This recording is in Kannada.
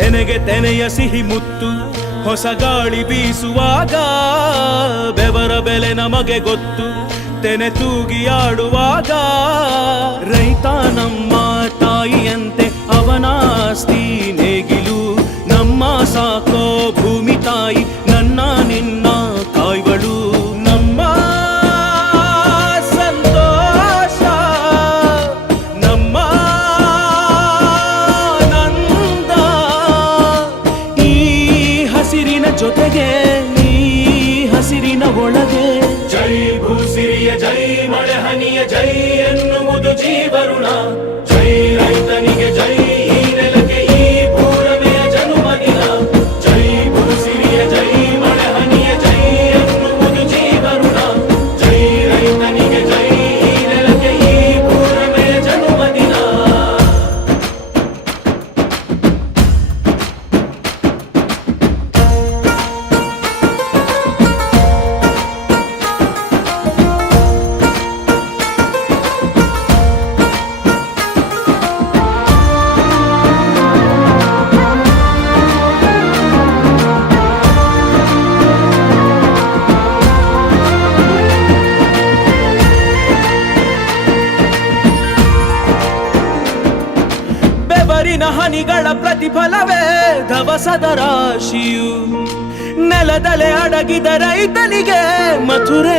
ತೆನೆಗೆ ತೆನೆಯ ಸಿಹಿ ಮುತ್ತು ಹೊಸ ಗಾಳಿ ಬೀಸುವಾಗ ಬೆವರ ಬೆಲೆ ನಮಗೆ ಗೊತ್ತು ತೆನೆ ತೂಗಿ ಆಡುವಾಗ ರೈತ ನಮ್ಮ ತಾಯಿಯಂತೆ ಅವನಾಸ್ತಿ ನೇಗಿಲು ನಮ್ಮ ಸಾಕೋ ಭೂಮಿ ತಾಯಿ ನನ್ನ ನಿನ್ನ ಕಾಯ್ಗಳು ನಮ್ಮ ಸಂತೋಷ ನಮ್ಮ ನಂದ ಈ ಹಸಿರಿನ ಜೊತೆಗೆ ಈ ಹಸಿರಿನ ಒಳಗೆ ಜೈ ಭೂಸಿರಿಯ ಜೈ ಮಳೆ ಹನಿಯ ಜೈ ಎನ್ನುವುದು ಜೀವರುಣ ಜೈ ರೈತನಿಗೆ ಜೈ ಈ ನೆಲಕ್ಕೆ ಈ ಭೂರಮೆಯ ಜನುಮದಿನ ಜೈ ಭೂಸಿರಿಯ ಜೈ ಮಳೆ ಹನಿಯ ಜೈ ಎನ್ನುವುದು ಜೀವರುಣ ಜೈ ರೈತನಿಗೆ ಜೈ ಈ ನೆಲಕ್ಕೆ ಈ ಭೂರಮೆಯ ಜನುಮದಿನ ಬೆವರಿನ ಹನಿಗಳ ಪ್ರತಿಫಲವೇ ಧವಸದ ರಾಶಿಯು ನೆಲದಲೆ ಅಡಗಿದ ರೈತನಿಗೆ ಮಥುರೆ